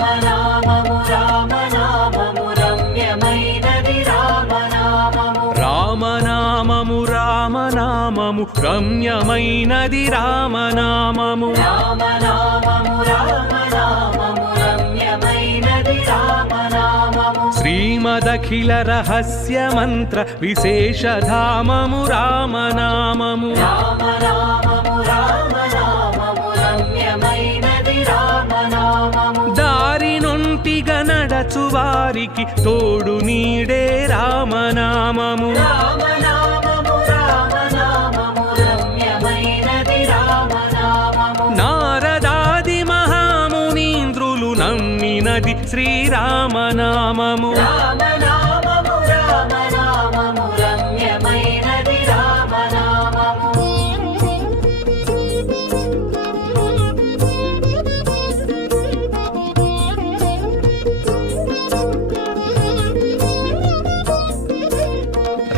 రామనామము రామనామము రమ్యమైనది రామనామము రామనామము రామనామము రమ్యమైనది రామనామము రామనామము రామనామము రమ్యమైనది రామనామము శ్రీమదఖిల రహస్య మంత్ర విశేషధామము రామనామము రామనామము రామనామము రమ్యమైనది రామనామము దారి నొంటిగా నడచు వారికి తోడు నీడే రామనామము రామనామము రామనామము రమ్యమైనది రామనామము నారదాది మహామునీంద్రులు నమ్మినది శ్రీరామనామము రామనామము రామనామము రమ్యమైనది రామనామము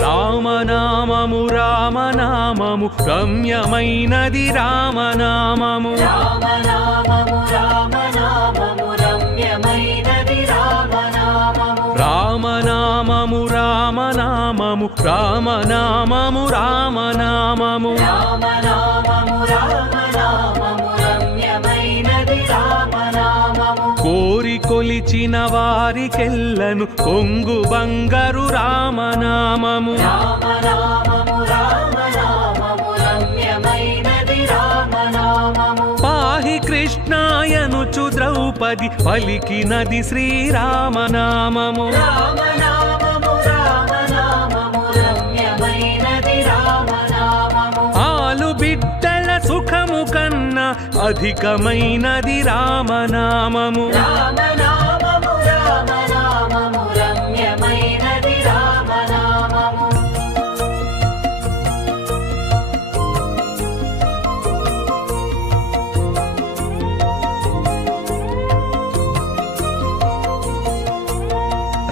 రామనామము రామనామము రమ్యమైనది రామనామము రామనామము రామనామము రమ్యమైనది రామనామము రామనామము రామనామము రామనామము రామనామము రామనామము రామనామము రమ్యమైనది రామనామము కోరి కొలిచిన వారికెల్లను కొంగు బంగారు రామనామము రామనామము రామనామము రమ్యమైనది రామనామము పాహి కృష్ణాయనుచు ద్రౌపది పలికినది శ్రీరామనామము రామనామము రామనామము రమ్యమైనది రామనామము ఆలు బిడ్డల సుఖము కన్నా అధికమైనది రామనామము రామనామము రామనామము రమ్యమైనది రామనామము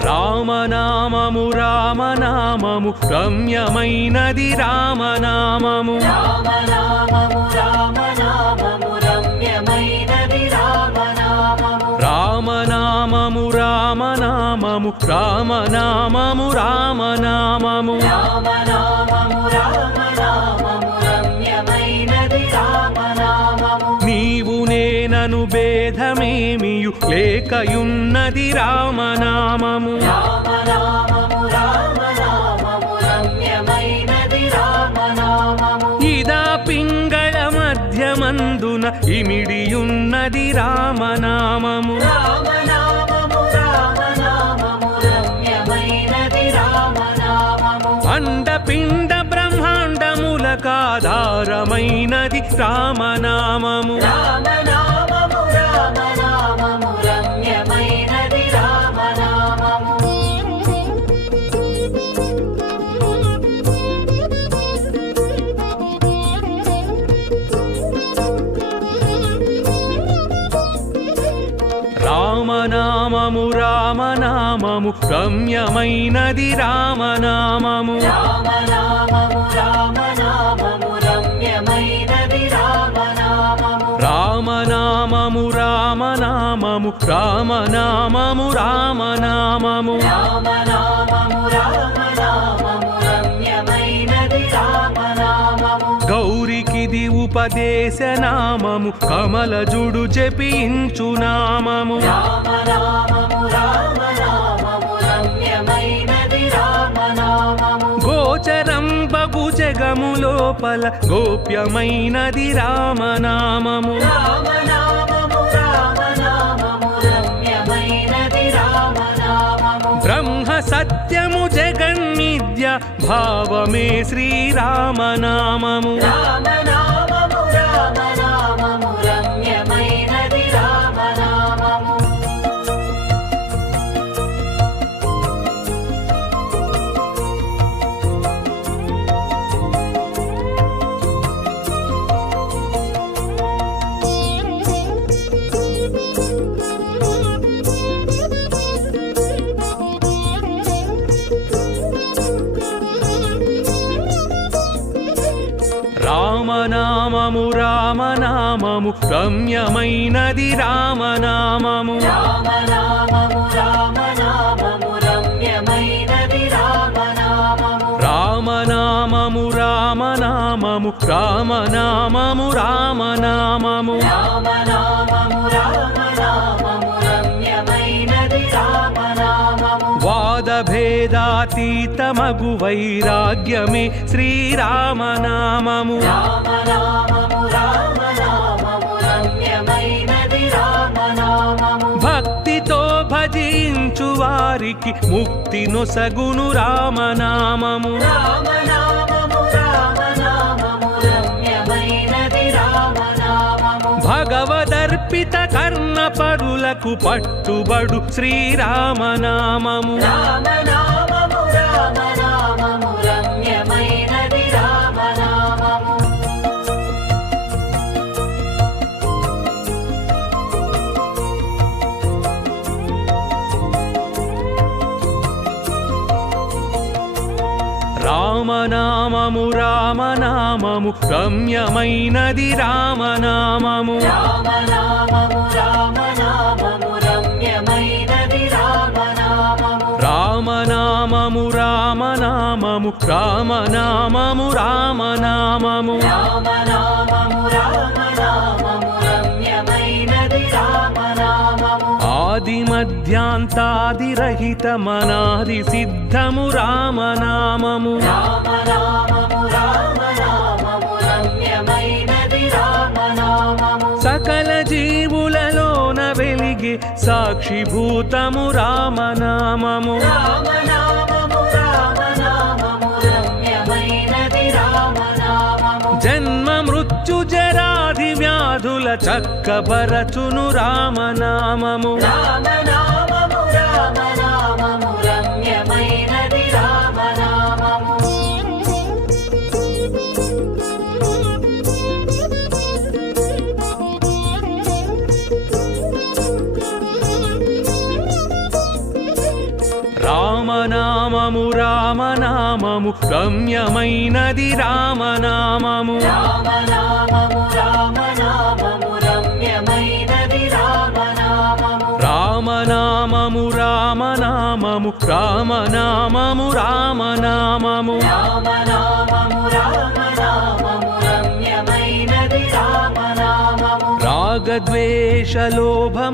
రామనామము రామనామము రమ్యమైనది రామనామము రామనామము రామనామము రమ్యమైనది రామనామము రామనామము రామనామము రామనామము రామనామము రామనామము రామనామము రమ్యమైనది రామనామము నీవు నేనను భేదమేమియు లేకయున్నది రామనామము రామనామము రామనామము రమ్యమైనది రామనామము ఇదా పింగళ మధ్యమందున ఇమిడియున్నది రామనామము రామనామము రామనామము రమ్యమైనది రామనామము అండపిండ బ్రహ్మాండములకాధారమైనది రామనామము రామనామము రామనామము రమ్యమైనది రామనామము రామనామము రామనామము రమ్యమైనది రామనామము రామనామము రామనామము రమ్యమైనది రామనామము రామనామము రామనామము రామనామము రామనామము రామనామము రామనామము రమ్యమైనది రామనామము గౌరికిది ఉపదేశనామము కమలజుడు జపించు నామము రామనామము రామనామము రమ్యమైనది రామనామము గోచరం బగు జగము లోపల గోప్యమైనది రామనామము రామనామము రామనామము రమ్యమైనది రామనామము బ్రహ్మ సత్యము జగన్మిథ్య భావమే శ్రీరామనామము రామనామము రామనామము రమ్యమైనది రామనామము రామనామము రమ్యమైనది రామనామము రామనామము రామనామము రమ్యమైనది రామనామము రామనామము రామనామము రామనామము రామనామము రామనామము రామనామము రమ్యమైనది రామనామము వాదభేదాతీతమగు వైరాగ్యమే శ్రీరామనామము రామనామము రామనామము రమ్యమైనది రామనామము భక్తితో భజించు వారికి ముక్తి నొసగును రామనామము రామనామము రామనామము రమ్యమైనది రామనామము భగవదర్పిత కర్ణపరులకు పట్టుబడు శ్రీరామనామము రామనామము రామనామము రమ్యమైనది రామనామము రామనామము రామనామము రమ్యమైనది రామనామము రామనామము రామనామము రమ్యమైనది రామనామము రామనామము రామనామము రామనామము రామనామము రామనామము రామనామము రమ్యమైనది రామనామము ఆది మధ్యాంతాదిరహితమనాది సిద్ధము రామనామము రామనామము రామనామము రమ్యమైనది రామనామము సకల జీవులలోన వెలిగే సాక్షిభూతము రామనామము రామనామము రామనామము రమ్యమైనది రామనామము జన్మ మృత్యు జరాది వ్యాధుల చక్కబరచును రామనామము రామనామము రామనామము రమ్యమైనది రామనామము రామనామము రామనామము రమ్యమైనది రామనామము రామనామము రామనామము రమ్యమైనది రామనామము రామనామము రామనామము రామనామము రామనామము రామనామము రామనామము రమ్యమైనది రామనామము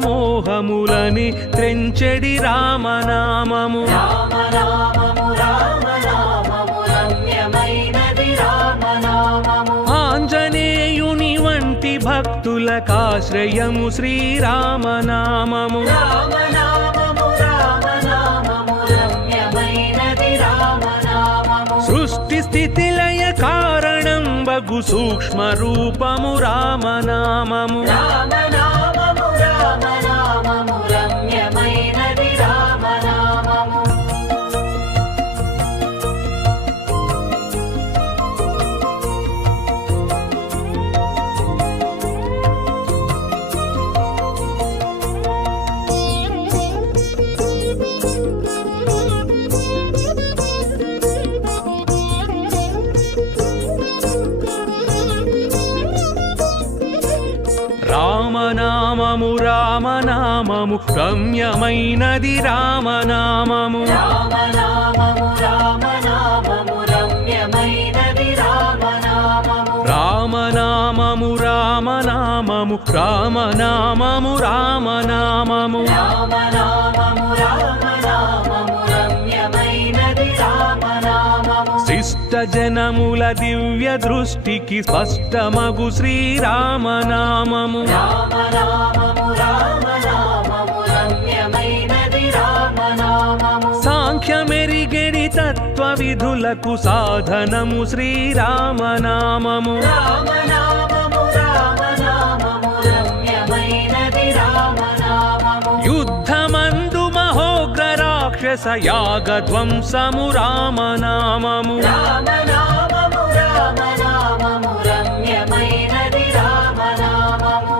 రాగద్వేషలోభమోహములని త్రెంచెడి రామనామము రామనామము రామనామము రమ్యమైనది రామనామము ఆంజనేయుని వంటి భక్తులకాశ్రయము శ్రీరామనామము రామనామము రామనామము రమ్యమైనది రామనామము సృష్టి స్థితి లయ కారణం బగు సూక్ష్మ రూపము రామనామము రామనామము రామనామము రమ్యమైనది రామనామము రామనామము రామనామము రమ్యమైనది రామనామము రామనామము రామనామము రమ్యమైనది రామనామము రామనామము రామనామము రామనామము రామనామము రామనామము రామనామము రమ్యమైనది రామనామము శిష్ట జనముల దివ్య దృష్టికి స్పష్టమగు శ్రీరామనామము రామనామము రామనామము రమ్యమైనది రామనామము సాంఖ్యమెరిగెడి తత్వ విధులకు సాధనము శ్రీరామనామము రామనామము రామనామము రమ్యమైనది రామనామము యుద్ధమందు మహోగ్ర రాక్షస యాగధ్వంసము రామనామము రామనామము రామనామము రమ్యమైనది రామనామము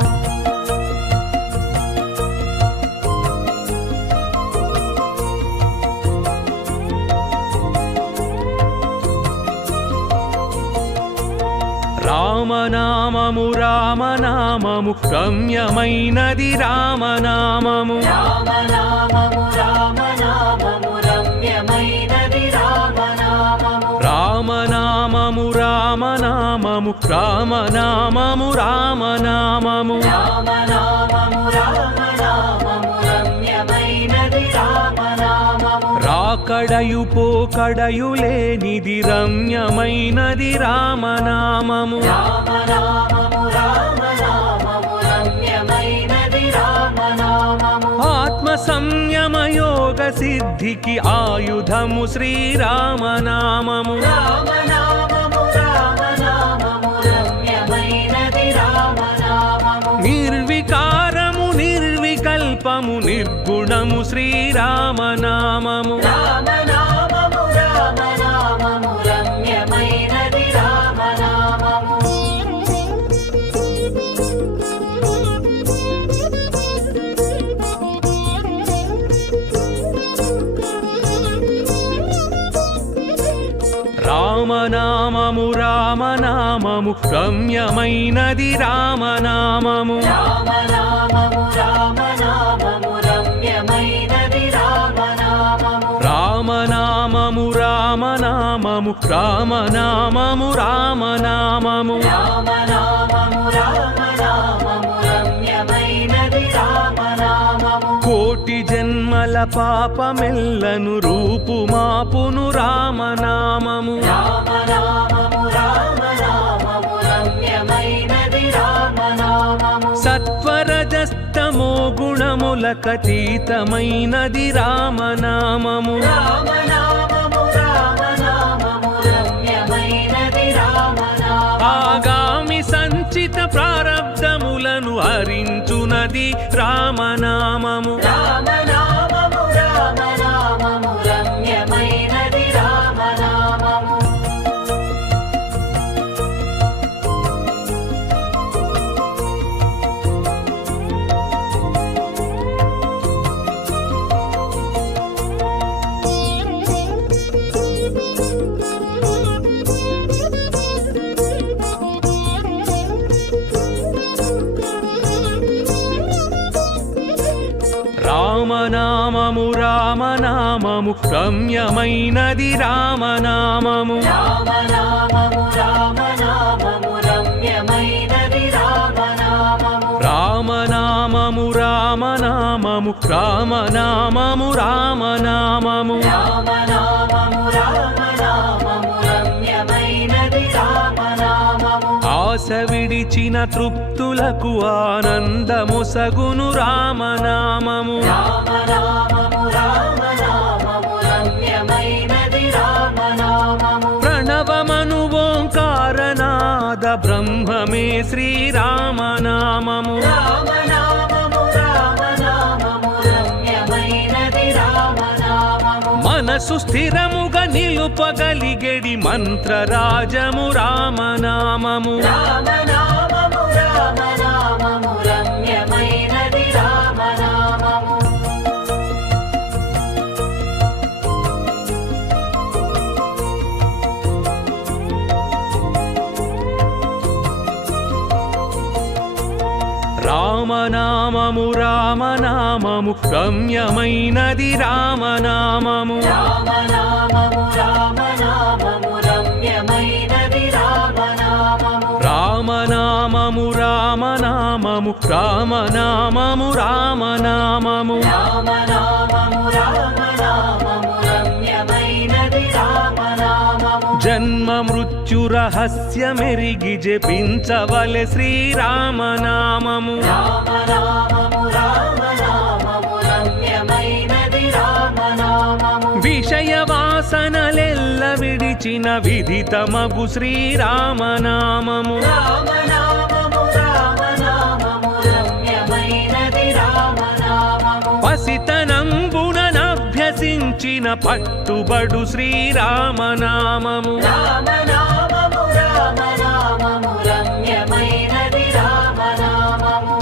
రామనామము రామనామము రమ్యమైనది రామనామము రామనామము రామనామము రమ్యమైనది రామనామము రామనామము రామనామము రామనామము రామనామము రామనామము రామనామము రమ్యమైనది రామనామము రాకడయు పోకడయు లేనిది రమ్యమైనది రామనామము రామనామము రామనామము రమ్యమైనది రామనామము ఆత్మ సంయమ యోగ సిద్ధికి ఆయుధము శ్రీరామనామము రామనామము రామనామము రమ్యమైనది రామనామము నిర్వికారము నిర్వికల్పము నిర్గుణము శ్రీరామనామము రామనామము రామనామము రమ్యమైనది రామనామము రామనామము రామనామము రమ్యమైనది రామనామము రామనామము రామనామము రమ్యమైనది రామనామము రామనామము రామనామము రామనామము రామనామము రామనామము రామనామము రమ్యమైనది రామనామము కోటి జన్మల పాపమెల్లను రూపుమాపును రామనామము రామనామము రామనామము రమ్యమైనది రామనామము సత్వరజస్తమో గుణములకతీతమైనది రామనామము రామనామము రామనామము రమ్యమైనది రామనామము ఆగామి సంచిత ప్రారబ్ధములను హరించునది రామనామము రామనామము రామనామము రమ్యమైనది రామనామము రామనామము రామనామము రమ్యమైనది రామనామము రామనామము రామనామము రమ్యమైనది రామనామము రామనామము రామనామము రామనామము రామనామము రామనామము రామనామము రమ్యమైనది రామనామము ఆశ విడిచిన తృప్తులకు ఆనందముసగును రామనామము రామనామము రామనామము రమ్యమైనది రామనామము ప్రణవమను ఓంకారనాద బ్రహ్మమే శ్రీరామనామము రామనామము రామనామము రమ్యమైనది రామనామము మనసు స్థిరముగా నిలుపగలిగెడి మంత్రరాజము రామనామము రామనామము రామనామము రమ్యమైనది రామనామము రామనామము రామనామము రమ్యమైనది రామనామము రామనామము రామనామము రమ్యమైనది రామనామము రామనామము రామనామము రామనామము రామనామము రామనామము రామనామము రమ్యమైనది రామనామము జన్మ మృత్యు రహస్యమెరిగి జపించవలె శ్రీరామనామము రామనామము రామనామము రమ్యమైనది రామనామము విషయ వాసనలెల్ల విడిచిన విదితమగు శ్రీరామనామము రామనామము రామనామము రమ్యమైనది రామనామము పసితనంబుననభ్యసించిన పట్టుబడు శ్రీరామనామము రామనామము రామనామము రమ్యమైనది రామనామము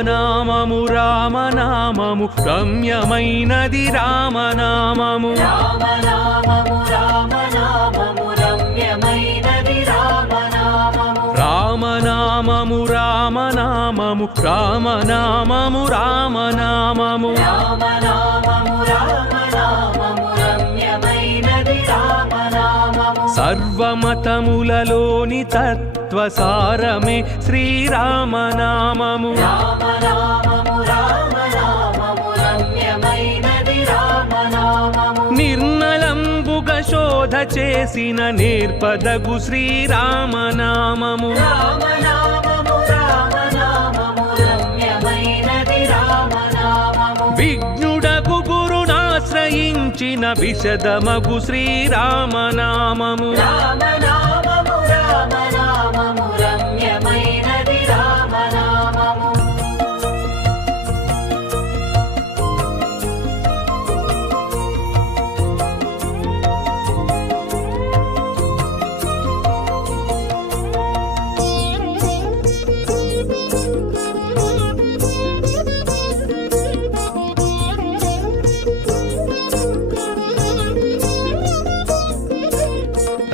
రామనామము రామనామము రమ్యమైనది రామనామము రామనామము రామనామము రమ్యమైనది రామనామము రామనామము రామనామము రామనామము రామనామము రామనామము రామనామము రమ్యమైనది రామనామము సర్వమతములలోని తత్వసారమే శ్రీరామనామము రామనామము రామనామము రమ్యమైనది రామనామము నిర్మలంబుగ శోధ చేసిన నేర్పదగు శ్రీరామనామము రామనామము రామనామము రమ్యమైనది రామనామము విఘ్నుడగు గురునాశ్రయించిన విశదమగు శ్రీరామనామము రామనామము రామనామము రమ్యమైనది రామనామము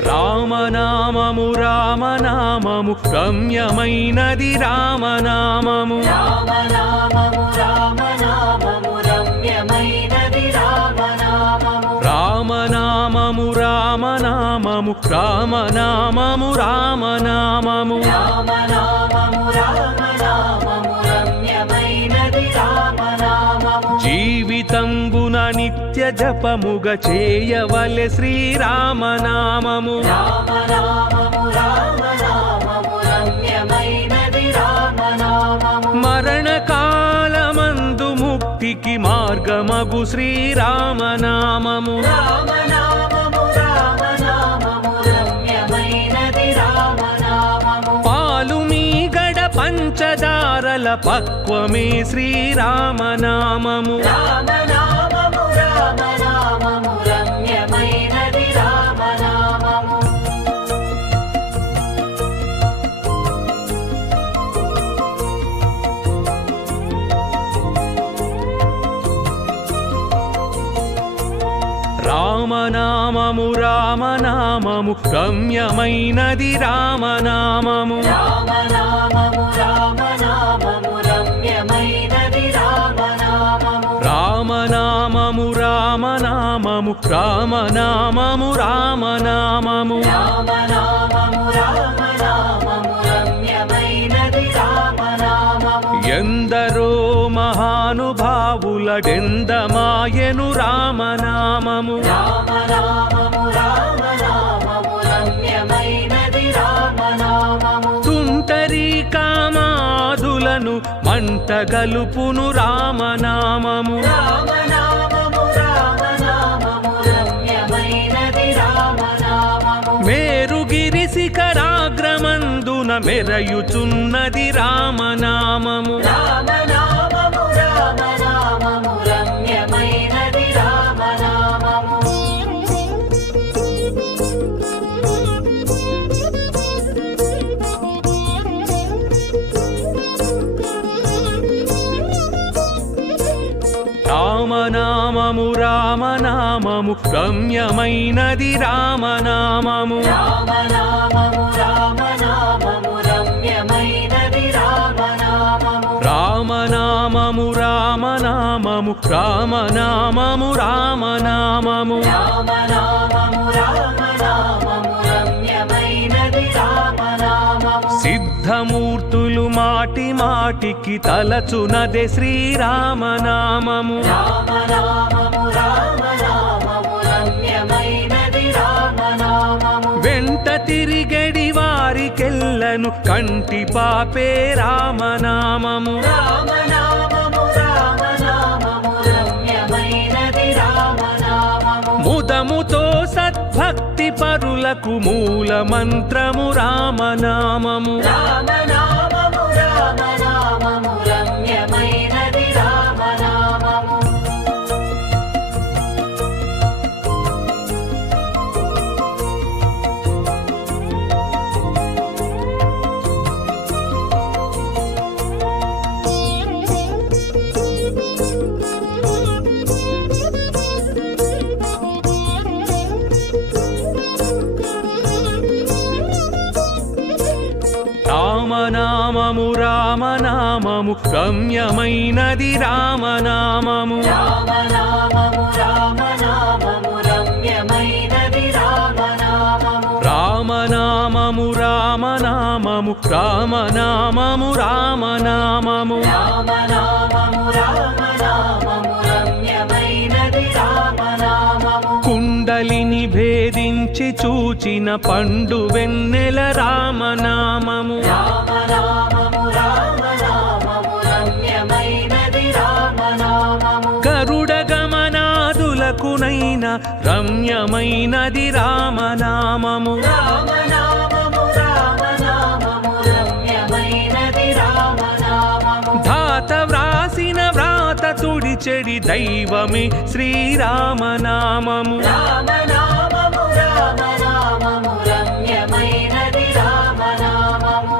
రామనామము రామనామము రమ్యమైనది రామనామము రామనామము రామనామము రమ్యమైనది రామనామము రామనామము రామనామము రామనామము రామనామము రామనామము రామనామము రమ్యమైనది రామనామము జీవితంబున నిత్య జపముగ చేయవలె శ్రీరామనామము రామనామము రామనామము రమ్యమైనది రామనామము మరణకాలమందు ముక్తికి మార్గమగు శ్రీరామనామము రామనామము రామనామము రమ్యమైనది రామనామము పాలు మీగడ పంచదారల పక్వమే శ్రీరామనామము రామనామము రామనామము రమ్యమైనది రామనామము రామనామము రామనామము రమ్యమైనది రామనామము రామనామము రామనామము రమ్యమైనది రామనామము రామనామము రామనామము రామనామము రామనామము రామనామము రామనామము రమ్యమైనది రామనామము ఎందరో మహానుభావులడెందమాయను రామనామము రామనామము రామనామము రమ్యమైనది రామనామము తుంటరి కామాదులను మంటగలుపును రామనామము రామనామము రామనామము రమ్యమైనది రామనామము మేరుగిరి శిఖరాగ్రమందున మెరయుచున్నది రామనామము రామనామము రామనామము రమ్యమైనది రామనామము రామనామము రామనామము రమ్యమైనది రామనామము రామనామము రామనామము రమ్యమైనది రామనామము రామనామము రామనామము రామనామము రామనామము రామనామము రామనామము రమ్యమైనది రామనామము సిద్ధమూర్తులు మాటి మాటికి తలచునదే శ్రీరామనామము రామనామము రామనామము రమ్యమైనది రామనామము వెంట తిరిగడి వారికెల్లను కంటి పాపే రామనామము రామనామము రామనామము రమ్యమైనది రామనామము ముదముతో సద్భక్తి పరులకు మూల మంత్రము రామనామము రామనామము రామనామము రమ్యమైనది రామనామము రామనామము రమ్యమైనది రామనామము రామనామము రామనామము రమ్యమైనది రామనామము రామనామము రామనామము రామనామము రామనామము రామనామము రామనామము రమ్యమైనది రామనామము కుండలిని భేదించి చూచిన పండు వెన్నెల రామనామము రామనామము రామనామము రమ్యమైనది రామనామము గరుడ గమనాదులకునైన రమ్యమైనది రామనామము రామనామము రామనామము రమ్యమైనది రామనామము ధాత వ్రాసిన వ్రాత తుడిచెడి దైవమే శ్రీరామనామము రామనామము రామనామము రమ్యమైనది రామనామము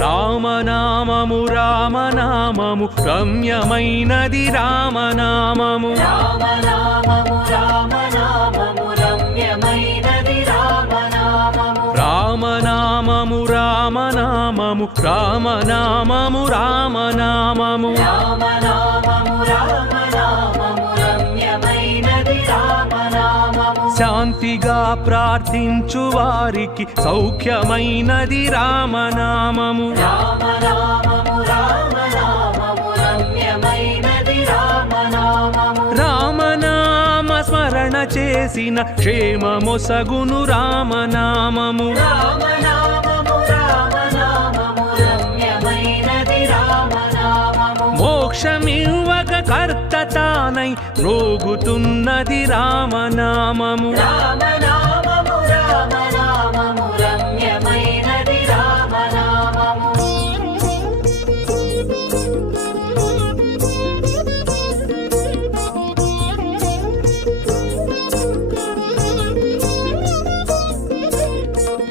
రామనామము రామనామము రమ్యమైనది రామనామము రామనామము రామనామము రమ్యమైనది రామనామము రామనామము రామనామము రామనామము రామనామము రామనామము రామనామము రమ్యమైనది రామనామము శాంతిగా ప్రార్థించు వారికి సౌఖ్యమైనది రామనామము రామనామము రామనామము రమ్యమైనది రామనామము రామనామ స్మరణ చేసిన క్షేమమొసగును రామనామము రామనామము రామనామము రమ్యమైనది రామనామము మోక్షమివ్వక కర్త తానై రోగుతున్నది రామనామము రామనామము రామనామము రమ్యమైనది రామనామము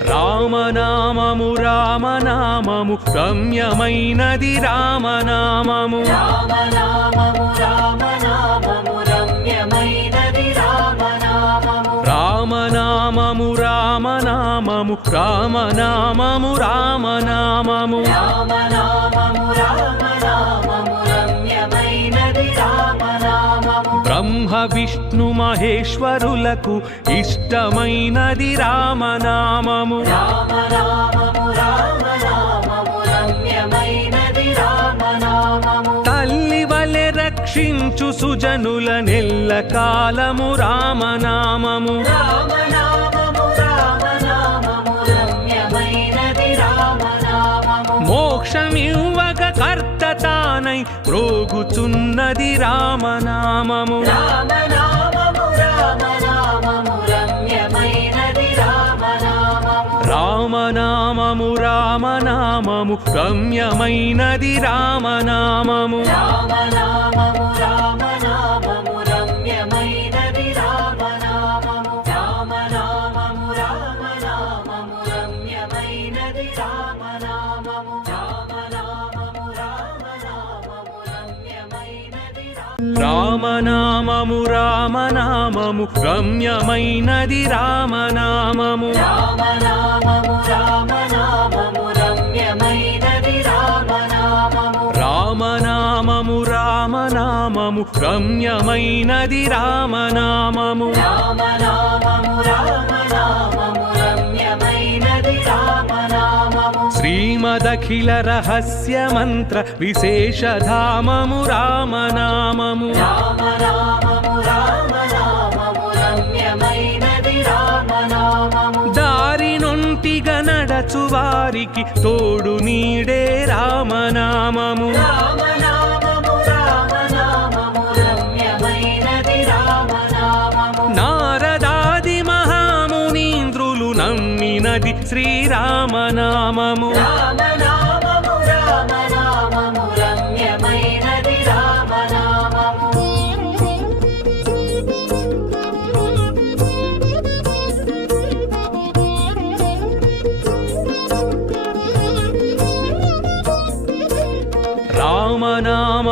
రామనామము రామనామము రమ్యమైనది రామనామము రామనామము రామనామము రమ్యమైనది రామనామము రామనామము రామనామము రామనామము రామనామము రామనామము రామనామము రమ్యమైనది రామనామము బ్రహ్మ విష్ణు మహేశ్వరులకు ఇష్టమైనది రామనామము రామనామము రామనామము రమ్యమైనది రామనామము తల్లి వలె రక్షించు సుజనుల నెల్ల కాలము రామనామము రామనామము రామనామము రమ్యమైనది రామనామము మోక్షమివ్వక కర్త తానై రోగుచున్నది రామనామము రామనామము రామనామము రమ్యమైనది రామనామము రామనామము రామనామము రమ్యమైనది రామనామము రామనామము రామనామము రమ్యమైనది రామనామము రామనామము రామనామము రమ్యమైనది రామనామము రామనామము రామనామము రమ్యమైనది రామనామము రామనామము రమ్యమైనది రామనామము రామనామము రామనామము రమ్యమైనది రామనామము రామనామము రామనామము రమ్యమైనది రామనామము రామనామము రామనామము రమ్యమైనది రామనామము శ్రీమదఖిల రహస్య మంత్ర విశేషధామము రామనామము రామనామము రామనామము రమ్యమైనది రామనామము దారి నొంటిగా నడచు వారికి తోడు నీడే రామనామము రామనామము రామనామము రమ్యమైనది రామనామము నారదాది మహామునీంద్రులు నమ్మినది శ్రీరామనామము రామనామము రామనామము రమ్యమైనది రామనామము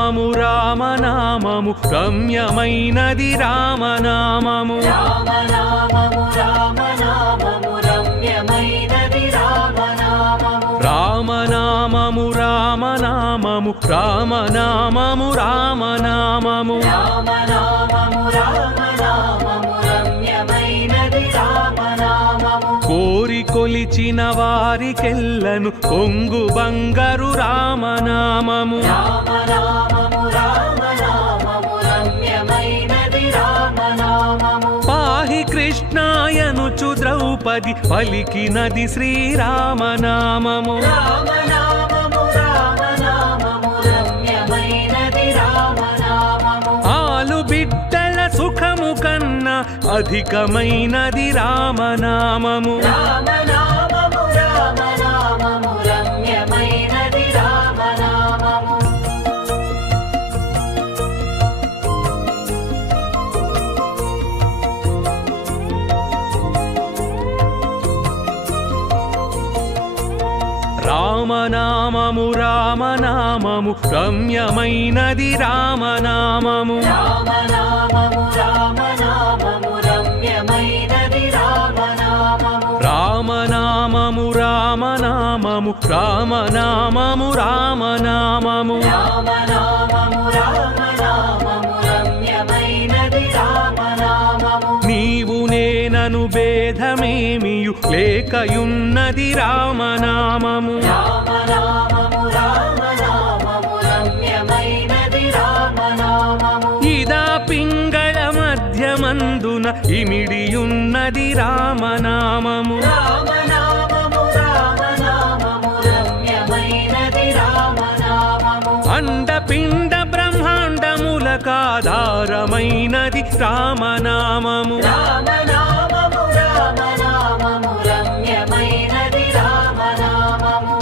రామనామము రామనామము రమ్యమైనది రామనామము రామనామము రామనామము రమ్యమైనది రామనామము రామనామము రామనామము రామనామము రామనామము రామనామము రామనామము రమ్యమైనది రామనామము కోరి కొలిచిన వారికెల్లను కొంగు బంగారు రామనామము రామనామము రామనామము రమ్యమైనది రామనామము పాహి కృష్ణాయనుచు ద్రౌపది పలికినది శ్రీరామనామము రామనామము రామనామము రమ్యమైనది రామనామము ఆలు బిడ్డల సుఖము కన్నా అధికమైనది రామనామము రామనామము రామనామము రమ్యమైనది రామనామము రామనామము రామనామము రమ్యమైనది రామనామము రామనామము రామనామము రమ్యమైనది రామనామము రామనామము రామనామము రామనామము రామనామము రామనామము రామనామము రమ్యమైనది రామనామము నీవు నేనను భేదమేమియు లేకయున్నది రామనామము రామనామము రామనామము రమ్యమైనది రామనామము ఇదా పింగళ మధ్యమందున ఇమిడియున్నది రామనామము రామనామము రామనామము రమ్యమైనది రామనామము అండపిండ బ్రహ్మాండములకాధారమైనది రామనామము రామనామము రామనామము రమ్యమైనది రామనామము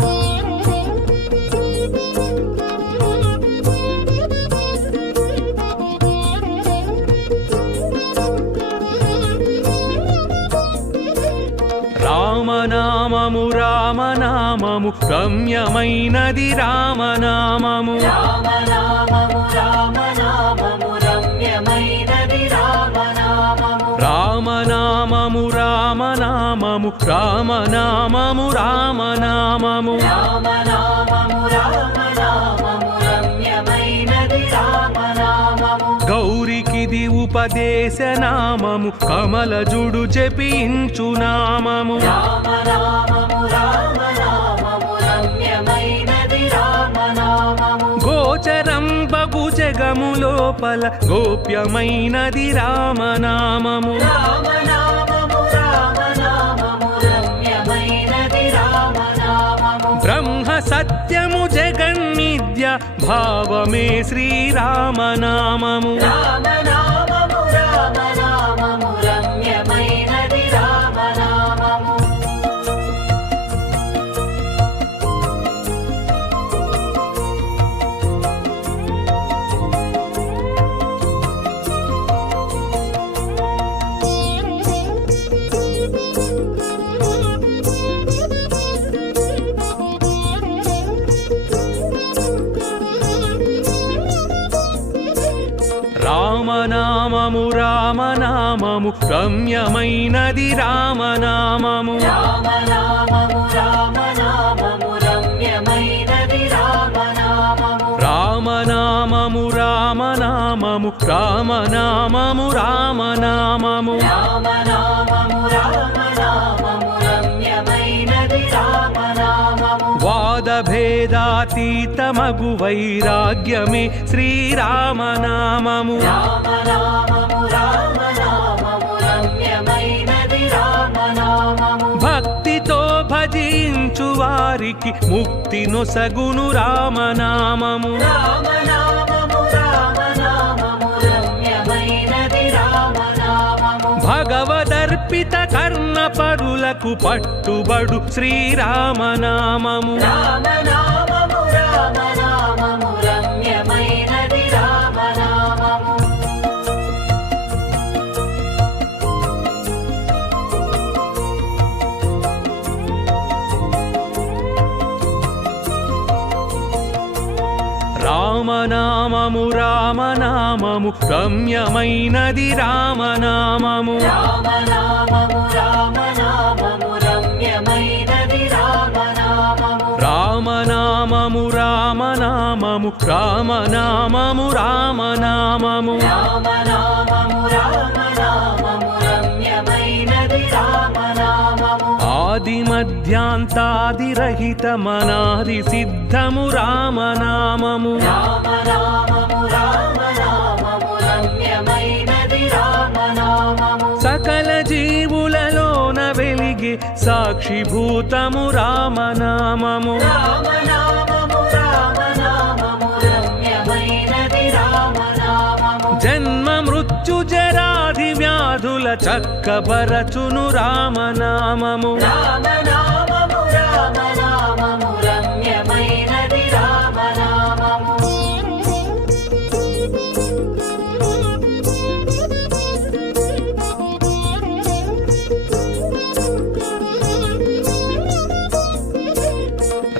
రామనామము రామనామము రమ్యమైనది రామనామము రామనామము రామనామము రమ్యమైనది రామనామము రామనామము రామనామము రామనామము రామనామము రామనామము రామనామము రమ్యమైనది రామనామము గౌరికిది ఉపదేశనామము కమలజుడు జపించు నామము రామనామము రామనామము రమ్యమైనది రామనామము గోచరం బగు జగము లోపల గోప్యమైనది రామనామము రామనామము రామనామము రమ్యమైనది రామనామము బ్రహ్మ సత్యము జగన్నిద్య భావమే శ్రీరామనామము రామనామము రామనామము రమ్యమైనది రామనామము రామనామము రామనామము రమ్యమైనది రామనామము రామనామము రామనామము రమ్యమైనది రామనామము రామనామము రామనామము రామనామము రామనామము రామనామము రామనామము రమ్యమైనది రామనామము వాదభేదాతీతమగు వైరాగ్యమే శ్రీరామనామము రామనామము రామనామము రమ్యమైనది రామనామము భక్తితో భజించు వారికి ముక్తి నొసగును రామనామము రామనామము రామనామము రమ్యమైనది రామనామము భగవదర్పిత కర్ణ పరులకు పట్టుబడు శ్రీరామనామము రామనామము రామనామము రమ్యమైనది రామనామము రామనామము రామనామము రమ్యమైనది రామనామము రామనామము రామనామము రమ్యమైనది రామనామము రామనామము రామనామము రామనామము రామనామము రామనామము రామనామము రమ్యమైనది రామనామము ఆది మధ్యాంతాదిరహితమనాది సిద్ధము రామనామము రామనామము రామనామము రమ్యమైనది రామనామము సకల జీవులలోన వెలిగే సాక్షిభూతము రామనామము రామనామము రామనామము రమ్యమైనది రామనామము జన్మ మృత్యు జరాది వ్యాధుల చక్కబరచును రామనామము రామనామము రామనామము రమ్యమైనది రామనామము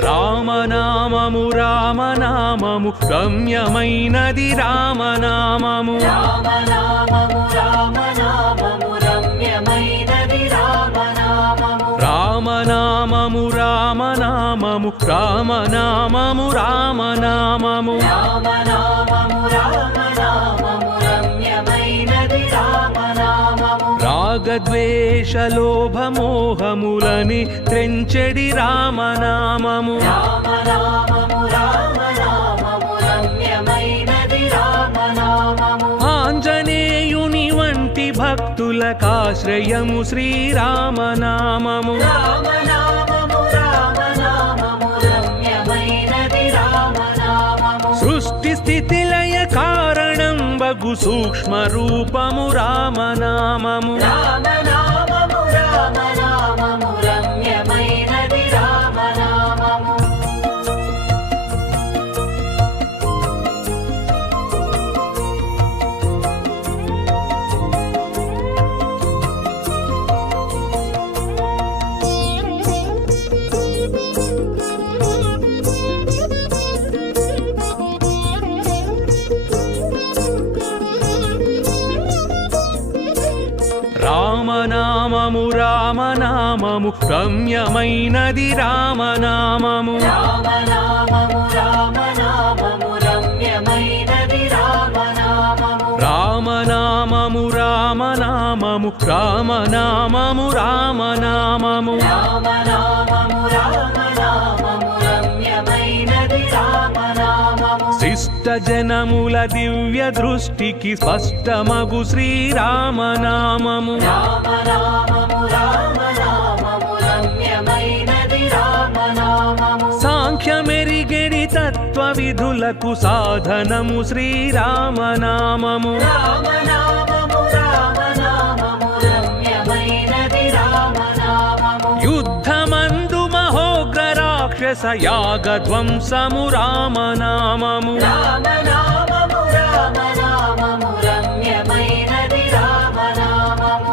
రామనామము రామనామము రమ్యమైనది రామనామము రామనామము రామనామము రమ్యమైనది రామనామము రామనామము రామనామము రామనామము రామనామము రామనామము రామనామము రమ్యమైనది రామనామము రాగద్వేషలోభమోహములని త్రెంచెడి రామనామము రామనామము రామనామము రమ్యమైనది రామనామము ఆంజనేయుని వంటి భక్తులకాశ్రయము శ్రీరామనామము రామనామము రామనామము రమ్యమైనది రామనామము సృష్టి స్థితి లయ కారణం బగు సూక్ష్మ రూపము రామనామము రామనామము రామనామము రమ్యమైనది రామనామము రామనామము రామనామము రమ్యమైనది రామనామము రామనామము రామనామము రమ్యమైనది రామనామము రామనామము రామనామము రామనామము రామనామము రామనామము రామనామము రమ్యమైనది రామనామము శిష్ట జనముల దివ్య దృష్టికి స్పష్టమగు శ్రీరామనామము రామనామము రామనామము రమ్యమైనది రామనామము సాంఖ్యమెరిగెడి తత్వ విధులకు సాధనము శ్రీరామనామము రామనామము రామనామము రమ్యమైనది రామనామము యుద్ధమందు మహోగ్ర రాక్షస యాగధ్వంసము రామనామము రామనామము రామనామము రమ్యమైనది రామనామము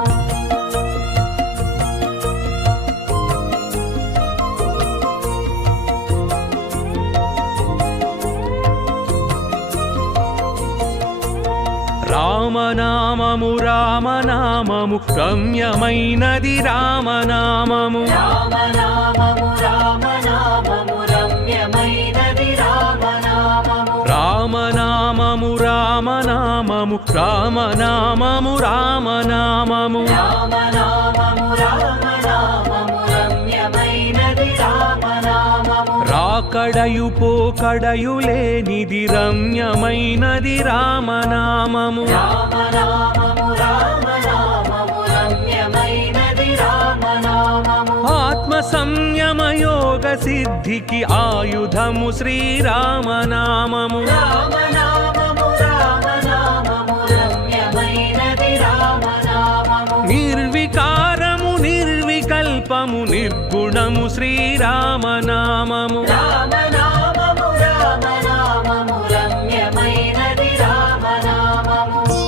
రామనామము రామనామము రమ్యమైనది రామనామము రామనామము రామనామము రమ్యమైనది రామనామము రామనామము రామనామము రామనామము రామనామము రామనామము రామనామము రమ్యమైనది రామనామము రాకడయు పోకడయు లేనిది రమ్యమైనది రామనామము రామనామము రామనామము రమ్యమైనది రామనామము ఆత్మ సంయమ యోగ సిద్ధికి ఆయుధము శ్రీరామనామము రామనామము రామనామము రమ్యమైనది రామనామము నిర్వికారము నిర్వికల్పము నిర్గుణము శ్రీరామనామము రామనామము రామనామము రమ్యమైనది రామనామము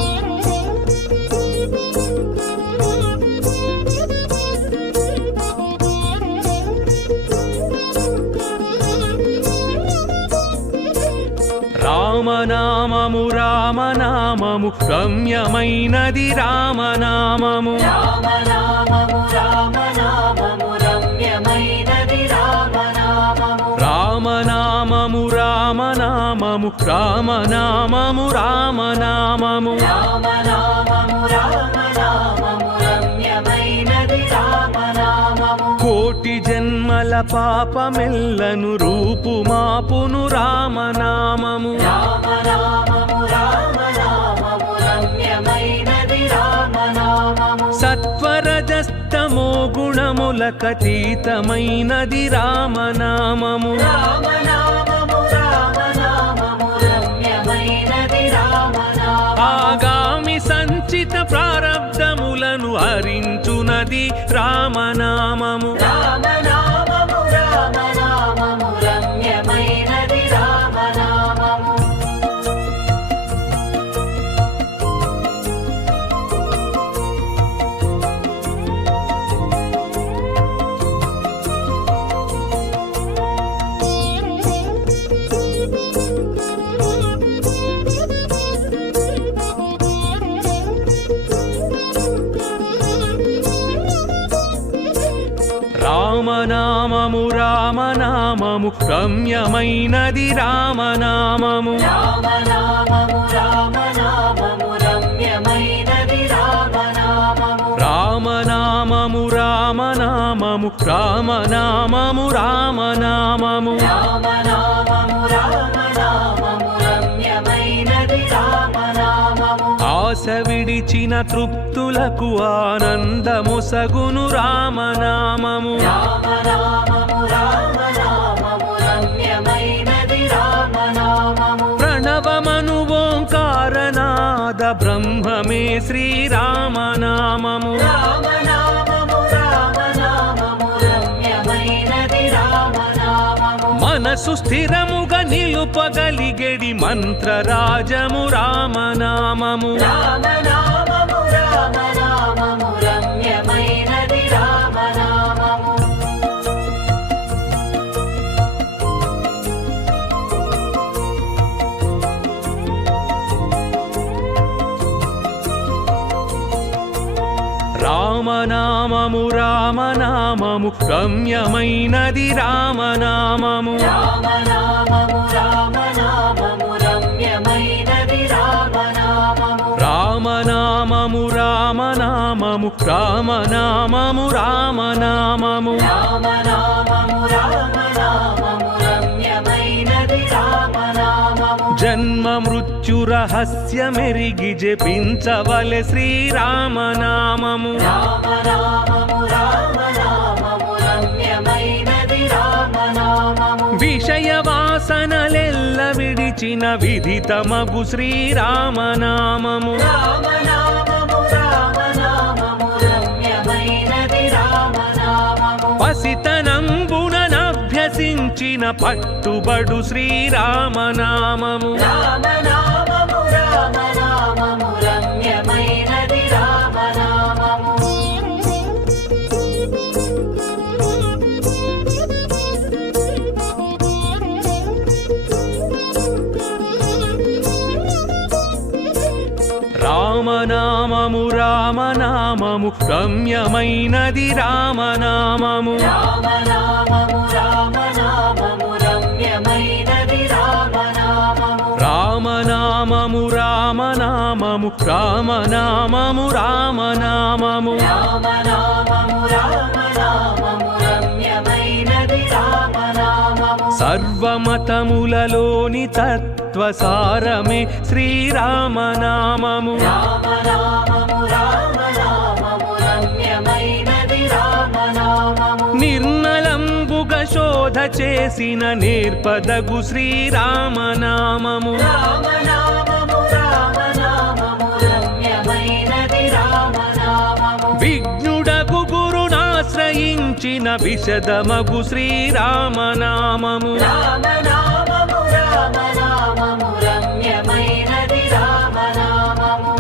రామనామము రామనామము రమ్యమైనది రామనామము రామనామము రామనామము రమ్యమైనది రామనామము రామనామము రామనామము రామనామము రామనామము రామనామము రామనామము రమ్యమైనది రామనామము కోటి జన్మల పాపమెల్లను రూపుమాపును రామనామము రామనామము రామనామము రమ్యమైనది రామనామము సత్వరజస్తమో గుణములకతీతమైనది రామనామము రామనామము రామనామము రమ్యమైనది రామనామము ఆగామి సంచిత ప్రారబ్ధములను హరించునది రామనామము రామనామము రామనామము రమ్యమైనది రామనామము రామనామము రామనామము రమ్యమైనది రామనామము రామనామము రామనామము రమ్యమైనది రామనామము రామనామము రామనామము రామనామము రామనామము రామనామము రామనామము రమ్యమైనది రామనామము ఆశ విడిచిన తృప్తులకు ఆనందముసగును రామనామము రామనామము రామనామము రమ్యమైనది రామనామము ప్రణవమను ఓంకారనాద బ్రహ్మమే శ్రీరామనామము రామనామము రామనామము రమ్యమైనది రామనామము మనసు స్థిరముగా నిలుపగలిగెడి మంత్రరాజము రామనామము రామనామము రామనామము రమ్యమైనది రామనామము రామనామము రామనామము రమ్యమైనది రామనామము రామనామము రామనామము రమ్యమైనది రామనామము రామనామము రామనామము రామనామము రామనామము రామనామము రామనామము రమ్యమైనది రామనామము జన్మ మృత్యు రహస్యమెరిగి జపించవలె శ్రీరామనామము రామనామము రామనామము రమ్యమైనది రామనామము విషయ వాసనలెల్ల విడిచిన విదితమగు శ్రీరామనామము రామనామము రామనామము రమ్యమైనది రామనామము పసితనంబుననభ్యసించిన పట్టుబడు శ్రీరామనామము రామనామము రామనామము రమ్యమైనది రామనామము రామనామము రామనామము రమ్యమైనది రామనామము రామనామము రామనామము రమ్యమైనది రామనామము రామనామము రామనామము రామనామము రామనామము రామనామము రామనామము రమ్యమైనది రామనామము సర్వమతములలోని తత్వసారమే శ్రీరామనామము రామనామము రామనామము రమ్యమైనది రామనామము నిర్మలంబుగ శోధ చేసిన నేర్పదగు శ్రీరామనామము రామనామము రామనామము రమ్యమైనది రామనామము విఘ్నుడగు గురునాశ్రయించిన విశదమగు శ్రీరామనామము రామనామము రామనామము రమ్యమైనది రామనామము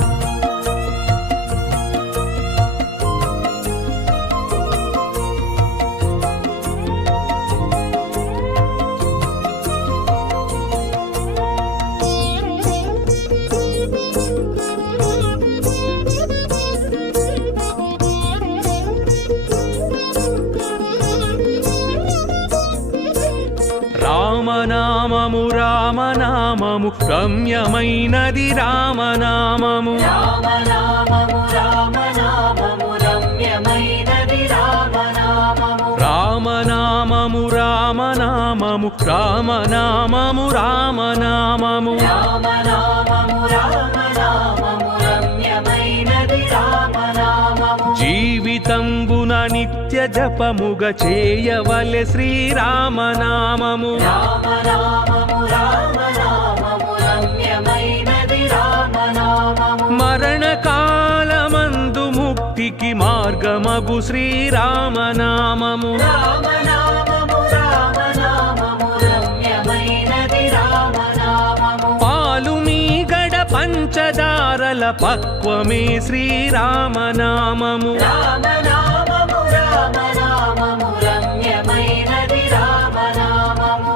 రామనామము రామనామము రమ్యమైనది రామనామము రామనామము రామనామము రమ్యమైనది రామనామము రామనామము రామనామము రామనామము రామనామము రామనామము రామనామము రమ్యమైనది రామనామము జీవితంబున నిత్య జపముగ చేయవలె శ్రీరామనామము రామనామము రామనామము రమ్యమైనది రామనామము మరణకాలమందు ముక్తికి మార్గమగు శ్రీరామనామము రామనామము రామనామము రమ్యమైనది రామనామము పాలు మీగడ పంచదారల పక్వమే శ్రీరామనామము రామనామము రామనామము రమ్యమైనది రామనామము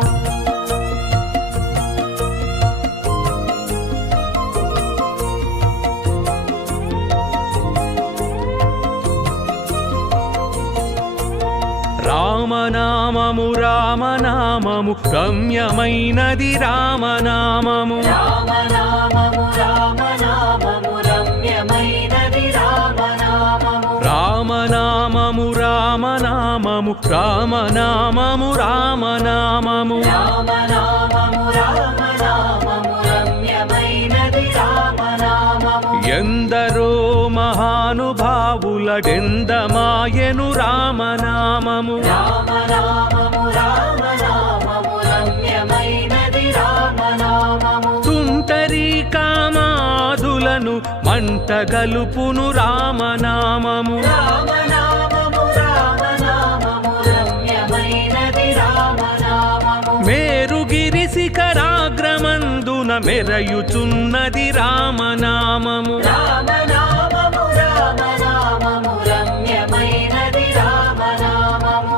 రామనామము రామనామము రమ్యమైనది రామనామము రామనామము రామనామము రమ్యమైనది రామనామము రామనామము రామనామము రామనామము రామనామము రామనామము రామనామము రమ్యమైనది రామనామము ఎందరో మహానుభావులడెందమాయను రామనామము రామనామము రామనామము రమ్యమైనది రామనామము తుంటరి కామాదులను మంటగలుపును రామనామము రామనామము రామనామము రమ్యమైనది రామనామము మేరుగిరి శిఖరాగ్రమందున మెరయుచున్నది రామనామము రామనామము రామనామము రమ్యమైనది రామనామము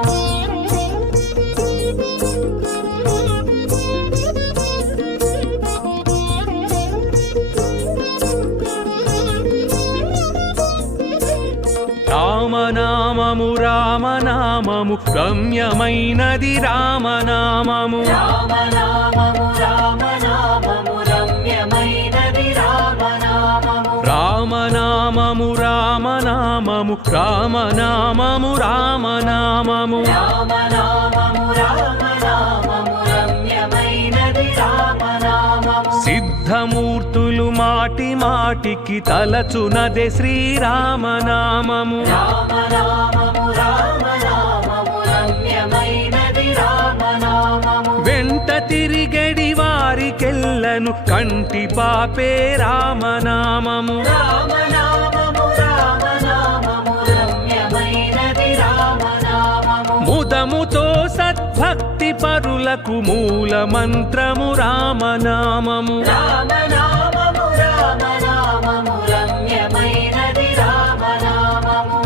రామనామము రామనామము రమ్యమైనది రామనామము రామనామము రామనామము రమ్యమైనది రామనామము రామనామము రామనామము రామనామము రామనామము రామనామము రామనామము రమ్యమైనది రామనామము సిద్ధమూర్తులు మాటి మాటికి తలచునదే శ్రీరామనామము రామనామము రామనామము రమ్యమైనది రామనామము వెంట తిరిగడి వారికెల్లను కంటి పాపే రామనామము రామనామము రామనామము రమ్యమైనది రామనామము ముదముతో సద్భక్తి పరులకు మూల మంత్రము రామనామము రామనామము రామనామము రమ్యమైనది రామనామము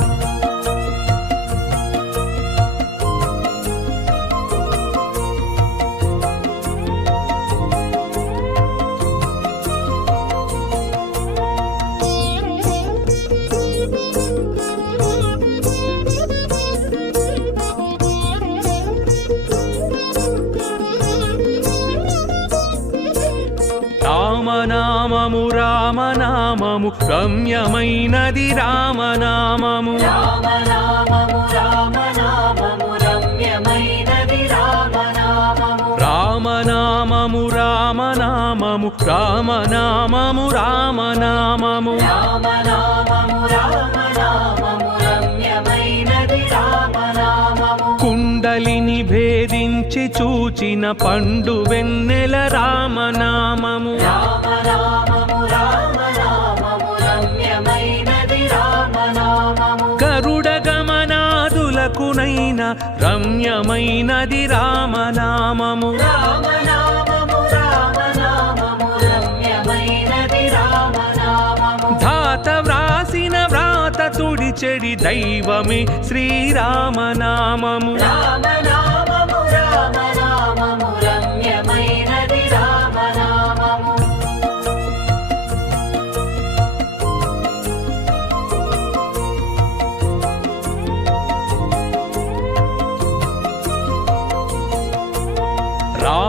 రామనామము రామనామము రమ్యమైనది రామనామము రామనామము రామనామము రమ్యమైనది రామనామము రామనామము రామనామము రామనామము రామనామము రామనామము రామనామము రమ్యమైనది రామనామము కుండలిని భేదించి చూచిన పండు వెన్నెల రామనామము రామనామము రామనామము రమ్యమైనది రామనామము గరుడ గమనాదులకునైన రమ్యమైనది రామనామము రామనామము రామనామము రమ్యమైనది రామనామము ధాత వ్రాసిన వ్రాత తుడిచెడి దైవమే శ్రీరామనామము రామనామము రామనామము రమ్యమైనది రామనామము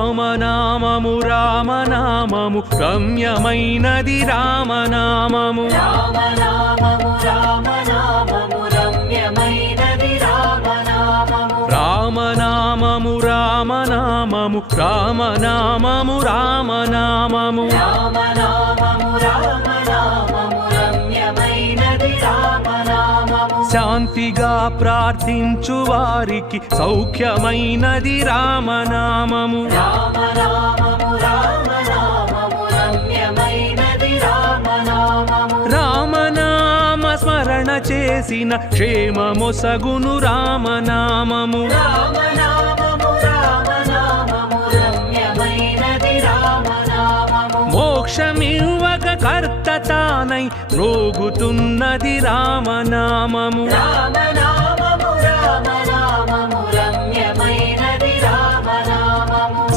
రామనామము రామనామము రమ్యమైనది రామనామము రామనామము రామనామము రమ్యమైనది రామనామము రామనామము రామనామము రామనామము రామనామము రామనామము రామనామము రమ్యమైనది రామనామము శాంతిగా ప్రార్థించు వారికి సౌఖ్యమైనది రామనామము రామనామము రామనామము రమ్యమైనది రామనామము రామనామ స్మరణ చేసిన క్షేమమొసగును రామనామము రామనామము రామనామము రమ్యమైనది రామనామము మోక్షమివ్వక కర్త తానై రోగుతున్నది రామనామము రామనామము రామనామము రమ్యమైనది రామనామము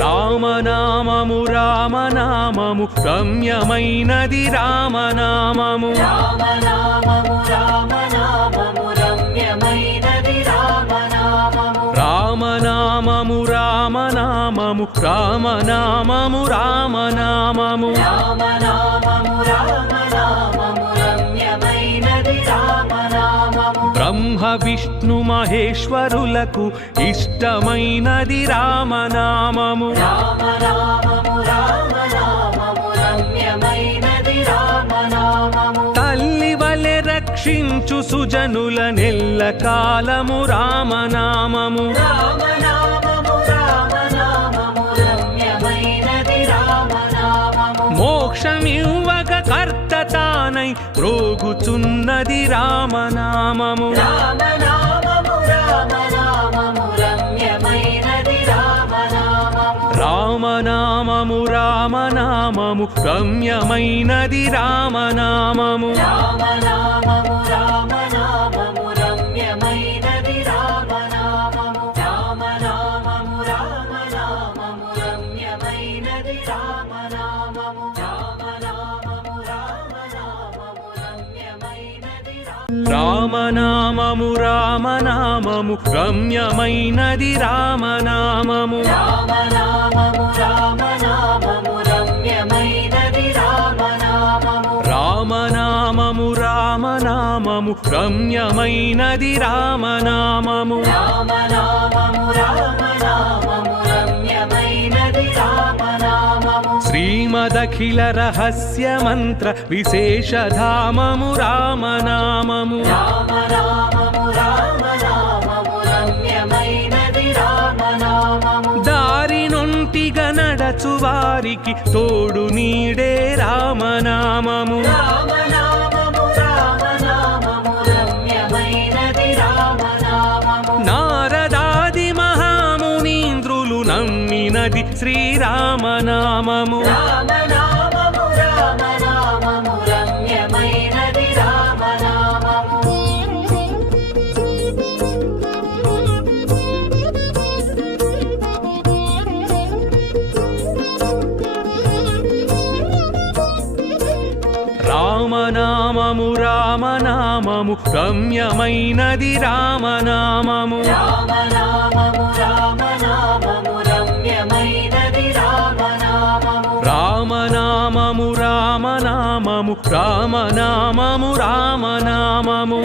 రామనామము రామనామము రమ్యమైనది రామనామము రామనామము రామనామము రమ్యమైనది రామనామము రామనామము రామనామము రామనామము రామనామము రామనామము రామనామము రమ్యమైనది రామనామము బ్రహ్మ విష్ణు మహేశ్వరులకు ఇష్టమైనది రామనామము రామనామము రామనామము రమ్యమైనది రామనామము తల్లి వలె రక్షించు సుజనుల నెల్ల కాలము రామనామము రామనామము రామనామము రమ్యమైనది రామనామము మోక్షమివ్వక కర్త తానై రోగుచున్నది రామనామము రామనామము రామనామము రమ్యమైనది రామనామము రామనామము రామనామము రమ్యమైనది రామనామము రామనామము రామనామము రమ్యమైనది రామనామము రామనామము రామనామము రమ్యమైనది రామనామము రామనామము రామనామము రమ్యమైనది రామనామము రామనామము రమ్యమైనది రామనామము రామనామము రామనామము రమ్యమైనది రామనామము రామనామము రామనామము రమ్యమైనది రామనామము రామనామము రామనామము రమ్యమైనది రామనామము శ్రీమదఖిల రహస్య మంత్ర విశేషధామము రామనామము రామనామము రామనామము రమ్యమైనది రామనామము దారి నొంటిగా నడచు వారికి తోడు నీడే రామనామము రామనామము రామనామము రమ్యమైనది రామనామము నారదాది మహామునీంద్రులు నమ్మినది శ్రీరామనామము రామనామము రామనామము రమ్యమైనది రామనామము రామనామము రామనామము రమ్యమైనది రామనామము రామనామము రామనామము రమ్యమైనది రామనామము రామనామము రామనామము రామనామము రామనామము రామనామము